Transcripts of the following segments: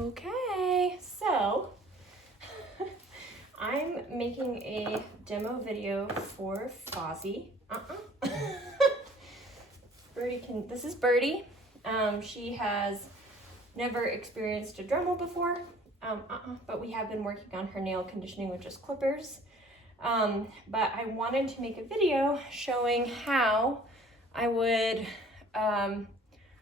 Okay, so I'm making a demo video for Fozzie. This is Birdie. She has never experienced a Dremel before, but we have been working on her nail conditioning with just clippers. But I wanted to make a video showing how I would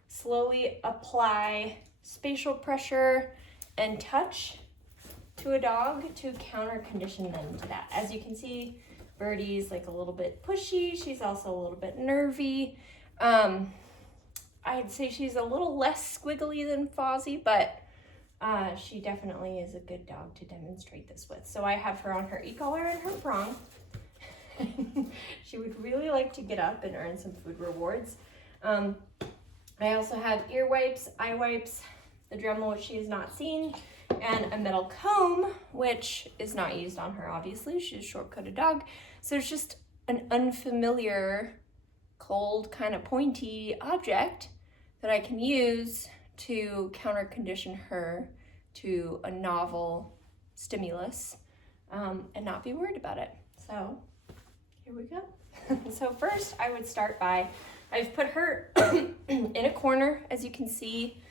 slowly apply spatial pressure and touch to a dog to counter condition them to that. As you can see, Birdie's like a little bit pushy. She's also a little bit nervy. I'd say she's a little less squiggly than Fozzie, but she definitely is a good dog to demonstrate this with. So I have her on her e-collar and her prong. She would really like to get up and earn some food rewards. I also have ear wipes, eye wipes, the Dremel, which she has not seen, and a metal comb, which is not used on her, obviously. She's a short-coated dog. So it's just an unfamiliar, cold, kind of pointy object that I can use to counter condition her to a novel stimulus and not be worried about it. So here we go. So first I would start by, I've put her in a corner, as you can see.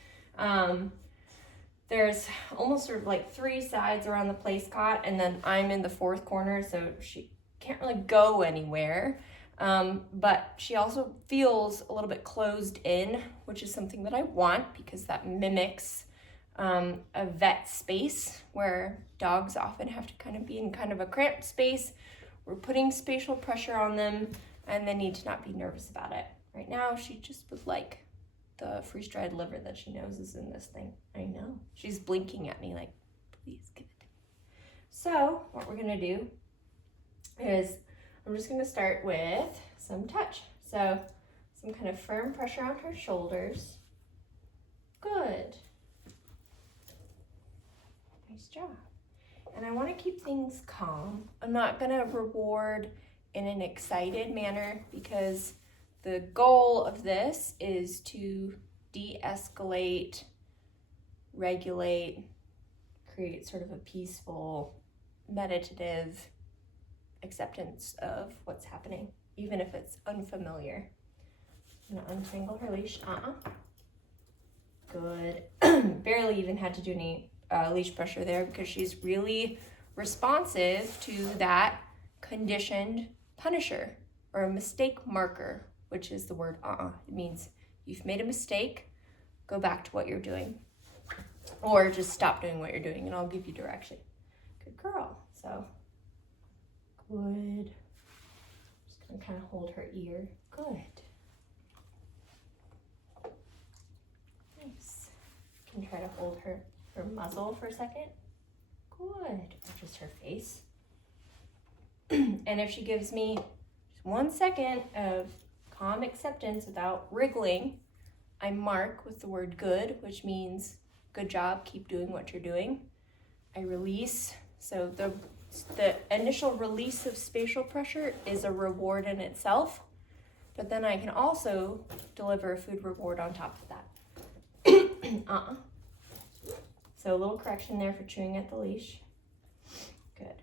There's almost sort of like 3 sides around the place cot, and then I'm in the 4th corner, so she can't really go anywhere. But she also feels a little bit closed in, which is something that I want because that mimics a vet space where dogs often have to kind of be in kind of a cramped space. We're putting spatial pressure on them and they need to not be nervous about it. Right now, she just would like the freeze-dried liver that she knows is in this thing. I know. She's blinking at me like, please give it to me. So what we're gonna do is I'm just gonna start with some touch. So some kind of firm pressure on her shoulders. Good. Nice job. And I wanna keep things calm. I'm not gonna reward in an excited manner because the goal of this is to de-escalate, regulate, create sort of a peaceful, meditative acceptance of what's happening, even if it's unfamiliar. I'm gonna untangle her leash. Good. Barely even had to do any leash pressure there because she's really responsive to that conditioned punisher or a mistake marker, which is the word It means you've made a mistake, go back to what you're doing. Or just stop doing what you're doing and I'll give you direction. Good girl. So, good. Just gonna kind of hold her ear. Good. Nice. Can try to hold her muzzle for a second. Good. Or just her face. And if she gives me just 1 second of calm acceptance without wriggling, I mark with the word good, which means good job, keep doing what you're doing. I release, so the initial release of spatial pressure is a reward in itself, but then I can also deliver a food reward on top of that. So a little correction there for chewing at the leash. Good.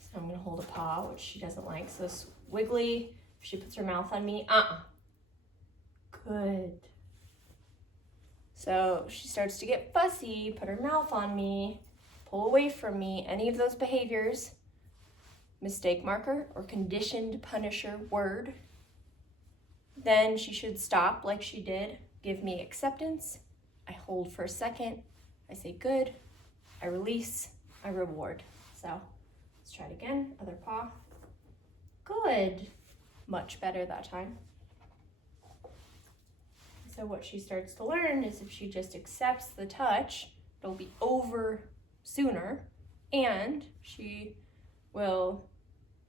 So I'm gonna hold a paw, which she doesn't like, so wiggly. If she puts her mouth on me, Good. So she starts to get fussy, put her mouth on me, pull away from me, any of those behaviors, mistake marker or conditioned punisher word. Then she should stop like she did, give me acceptance. I hold for a second, I say good, I release, I reward. So let's try it again, other paw. Good. Much better that time. So what she starts to learn is if she just accepts the touch, it'll be over sooner and she will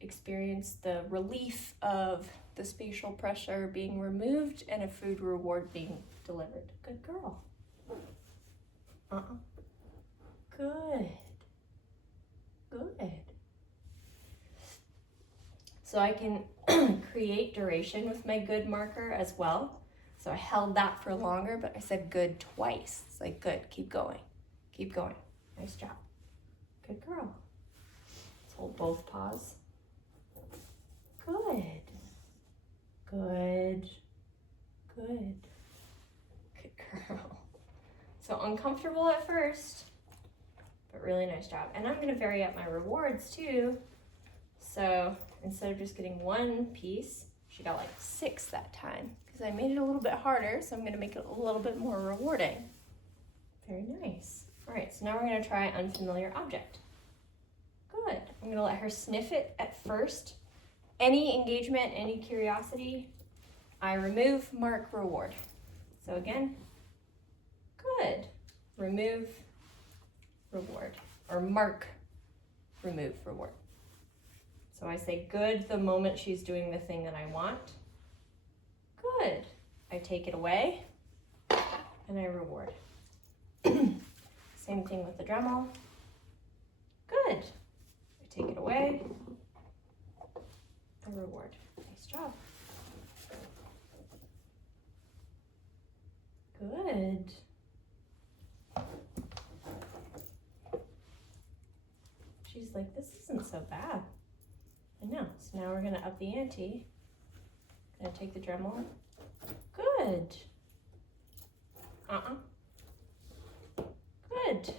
experience the relief of the spatial pressure being removed and a food reward being delivered. Good girl. Good. Good. So I can create duration with my good marker as well. So I held that for longer, but I said good twice. It's like, good, keep going. Keep going. Nice job. Good girl. Let's hold both paws. Good. Good. Good. Good girl. So uncomfortable at first, but really nice job. And I'm gonna vary up my rewards too. So instead of just getting one piece, she got like 6 that time because I made it a little bit harder. So I'm gonna make it a little bit more rewarding. Very nice. All right, so now we're gonna try unfamiliar object. Good. I'm gonna let her sniff it at first. Any engagement, any curiosity, I remove, mark, reward. So again, good. Remove, reward. Or mark, remove, reward. So I say good the moment she's doing the thing that I want. Good. I take it away and I reward. Same thing with the Dremel. Good. I take it away. A reward. Nice job. Good. She's like, this isn't so bad. I know. So now we're going to up the ante. Gonna take the Dremel. Good. Good.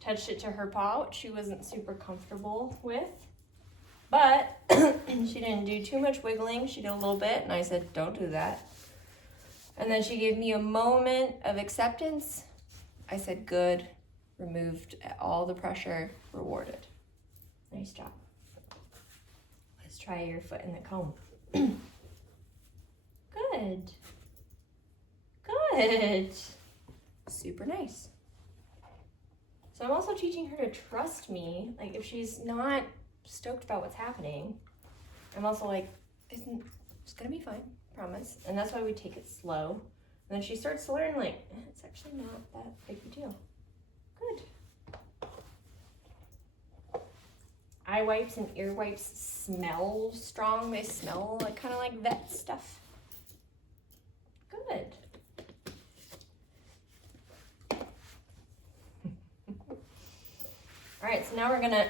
Touched it to her paw, which she wasn't super comfortable with. But she didn't do too much wiggling. She did a little bit, and I said, don't do that. And then she gave me a moment of acceptance. I said, good. Removed all the pressure, rewarded. Nice job. Let's try your foot in the comb. Good. Good. Super nice. So I'm also teaching her to trust me. Like if she's not stoked about what's happening, I'm also like, it's gonna be fine, promise. And that's why we take it slow. And then she starts to learn like, it's actually not that big a deal. Good. Eye wipes and ear wipes smell strong. They smell like kind of like vet stuff. Good. All right, so now we're gonna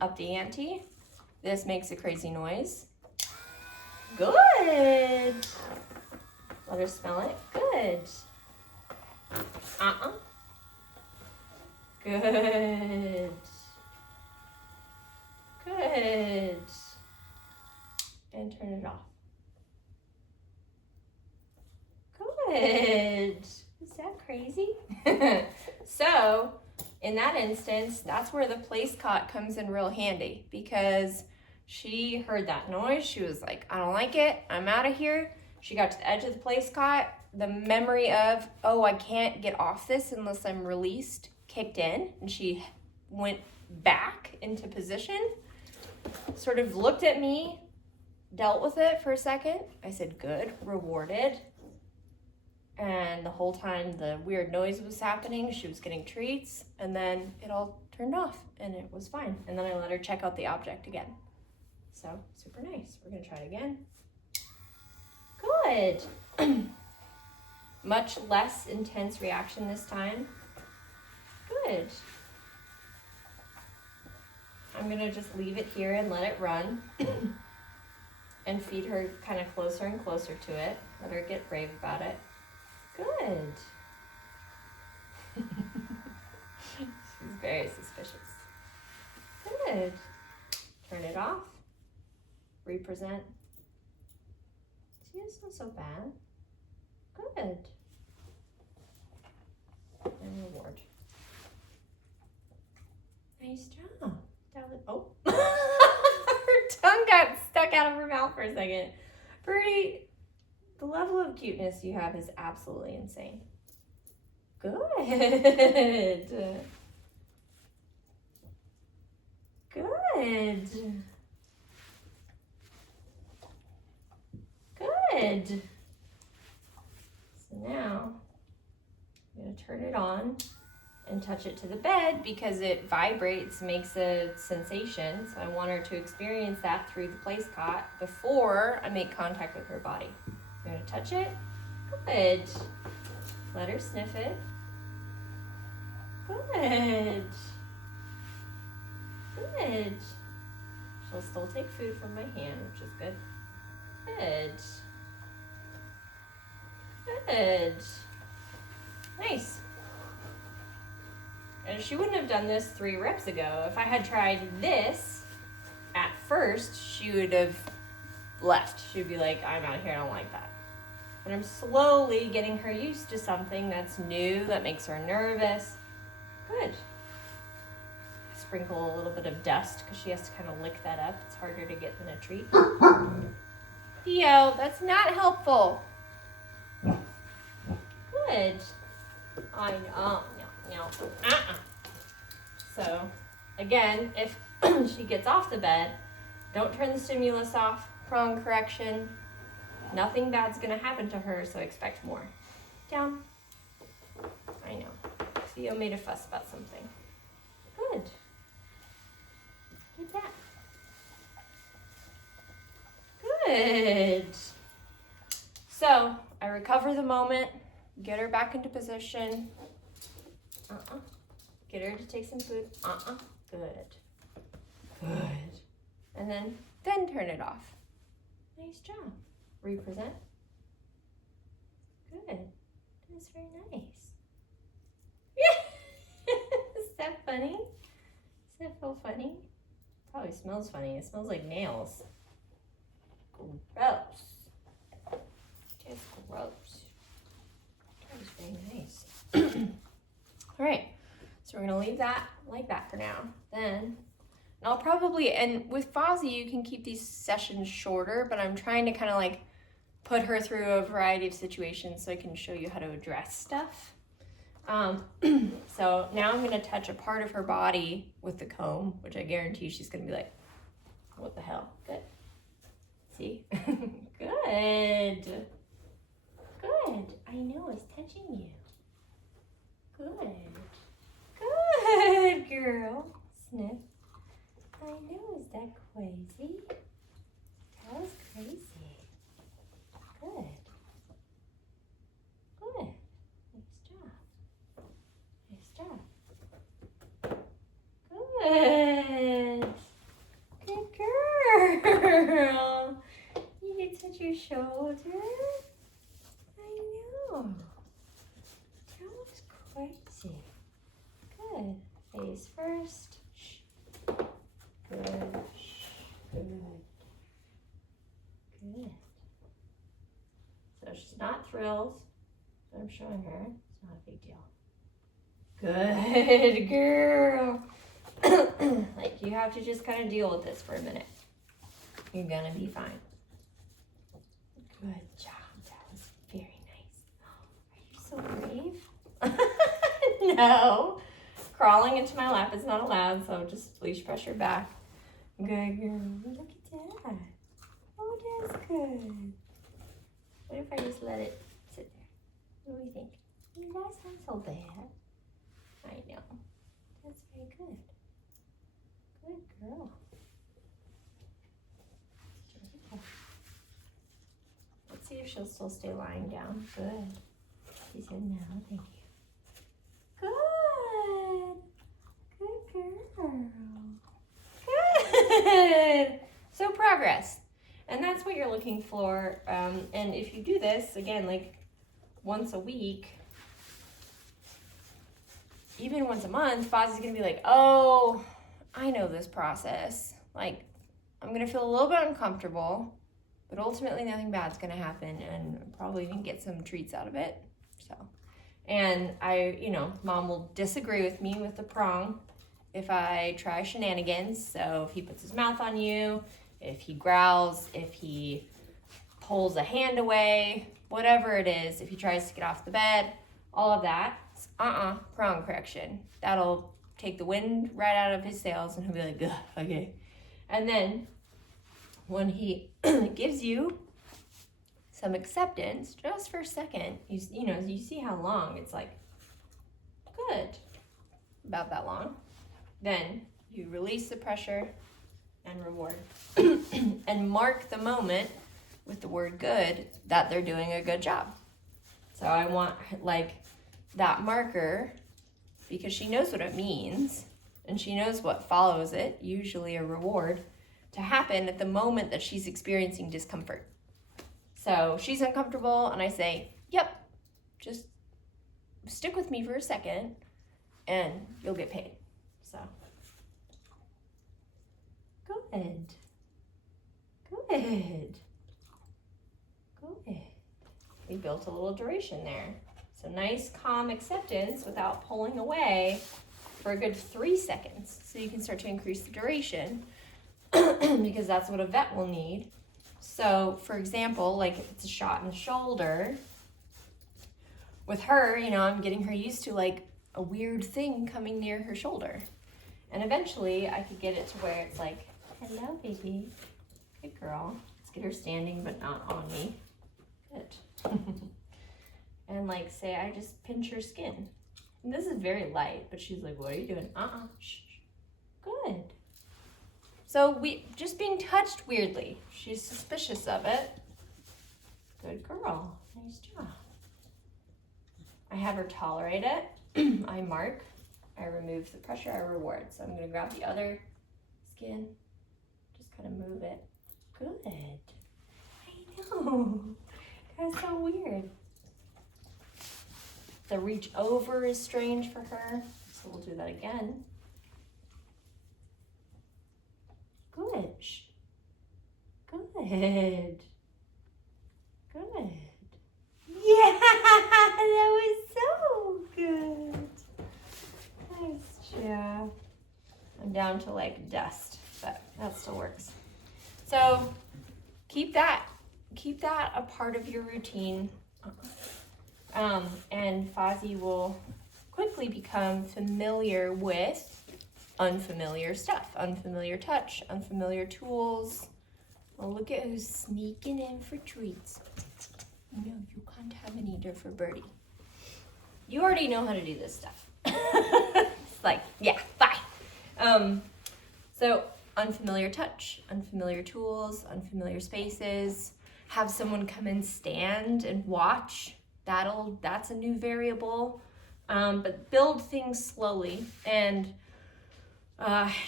up the ante. This makes a crazy noise. Good. Let her smell it. Good. Good. Good. And turn it off. Good. Is that crazy? So, in that instance, that's where the place cot comes in real handy because she heard that noise. She was like, I don't like it. I'm out of here. She got to the edge of the place cot. The memory of, oh, I can't get off this unless I'm released kicked in. And she went back into position, sort of looked at me, dealt with it for a second. I said, good, rewarded. And the whole time the weird noise was happening, she was getting treats, and then it all turned off and it was fine. And then I let her check out the object again. So super nice. We're gonna try it again. Good. Much less intense reaction this time. Good. I'm gonna just leave it here and let it run and feed her kind of closer and closer to it. Let her get brave about it. Good. She's very suspicious. Good. Turn it off. Represent. See, it's not so bad. Good. And reward. Nice job. Oh. Her tongue got stuck out of her mouth for a second. Pretty. The level of cuteness you have is absolutely insane. Good. Good. Good. So now I'm going to turn it on and touch it to the bed because it vibrates, makes a sensation. So I want her to experience that through the place cot before I make contact with her body. You want to touch it? Good. Let her sniff it. Good. Good. She'll still take food from my hand, which is good. Good. Good. Nice. And she wouldn't have done this 3 reps ago. If I had tried this at first, she would have left. She would be like, I'm out of here, I don't like that. But I'm slowly getting her used to something that's new, that makes her nervous. Good. Sprinkle a little bit of dust because she has to kind of lick that up. It's harder to get than a treat. Theo, that's not helpful. Good. I know. No. So, again, if she gets off the bed, don't turn the stimulus off. Prong correction. Nothing bad's gonna happen to her, so expect more. Down. I know. Theo made a fuss about something. Good. Good that. Good. So, I recover the moment, get her back into position. Get her to take some food. Good. Good. And then turn it off. Nice job. Represent. Good. That's very nice. Yeah. Is that funny? Does that feel funny? Probably smells funny. It smells like nails. Gross. Just gross. That was very nice. All right. So we're going to leave that like that for now. Then I'll probably, and with Fozzie, you can keep these sessions shorter, but I'm trying to kind of like put her through a variety of situations so I can show you how to address stuff. So now I'm going to touch a part of her body with the comb, which I guarantee she's going to be like, what the hell? Good. See? Good. Good. I know, it's touching you. Good. Good girl. Sniff. I know, is that crazy? That was crazy. Good. Good. Nice job. Nice job. Good. Good girl. You can touch your shoulder. I know. That was crazy. Good. Face first. Good. Good. Good. So she's not thrilled that I'm showing her. It's not a big deal. Good girl. Like, you have to just kind of deal with this for a minute. You're gonna be fine. Good job. That was very nice. Are you so brave? No. Crawling into my lap is not allowed, so just please press your back. Good girl. Look at that. Oh, that's good. What if I just let it sit there? What do you think? That's not so bad. I know. That's very good. Good girl. Let's see if she'll still stay lying down. Good. She said no, thank you. Good. Good girl. Good. So progress. And that's what you're looking for. And if you do this, again, like once a week, even once a month, Fozzie's going to be like, oh, I know this process. Like, I'm going to feel a little bit uncomfortable, but ultimately nothing bad's going to happen, and probably even get some treats out of it. So, and Mom will disagree with me with the prong if I try shenanigans. So if he puts his mouth on you, if he growls, if he pulls a hand away, whatever it is, if he tries to get off the bed, all of that, prong correction. That'll take the wind right out of his sails, and he'll be like, ugh, okay. And then when he gives you some acceptance, just for a second, you see how long, it's like, good, about that long. Then you release the pressure and reward and mark the moment with the word good, that they're doing a good job. So I want like that marker, because she knows what it means and she knows what follows it, usually a reward, to happen at the moment that she's experiencing discomfort. So she's uncomfortable and I say, yep, just stick with me for a second and you'll get paid. So good. Good. Good. We built a little duration there. So nice, calm acceptance without pulling away for a good 3 seconds. So you can start to increase the duration because that's what a vet will need. So for example, like if it's a shot in the shoulder, with her, you know, I'm getting her used to like a weird thing coming near her shoulder. And eventually I could get it to where it's like, hello, baby. Good girl. Let's get her standing, but not on me. Good. And like say, I just pinch her skin. And this is very light, but she's like, what are you doing? Shh. Good. So we just being touched weirdly. She's suspicious of it. Good girl. Nice job. I have her tolerate it. I mark. I remove the pressure. I reward. So I'm going to grab the other skin. Just kind of move it. Good. I know. That's so weird. The reach over is strange for her. So we'll do that again. Good. Good. Good. Yeah, that was so good. Nice job. I'm down to like dust, but that still works. So keep that a part of your routine. And Fozzie will quickly become familiar with unfamiliar stuff, unfamiliar touch, unfamiliar tools. Well, look at who's sneaking in for treats. No, you can't have an eater for Birdie. You already know how to do this stuff. It's like, yeah, bye. So unfamiliar touch, unfamiliar tools, unfamiliar spaces. Have someone come and stand and watch. That's a new variable. But build things slowly, and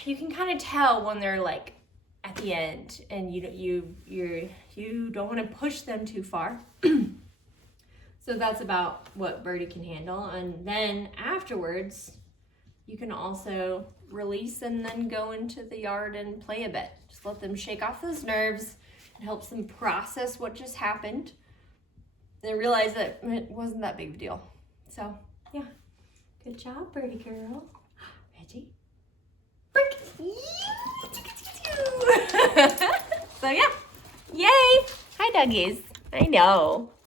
you can kind of tell when they're like at the end, and you don't want to push them too far. So that's about what Birdie can handle. And then afterwards, you can also release and then go into the yard and play a bit. Just let them shake off those nerves. It helps them process what just happened. They realize that it wasn't that big of a deal. So, yeah. Good job, Birdie girl. Reggie? Break! So, yeah. Yay! Hi, doggies. I know.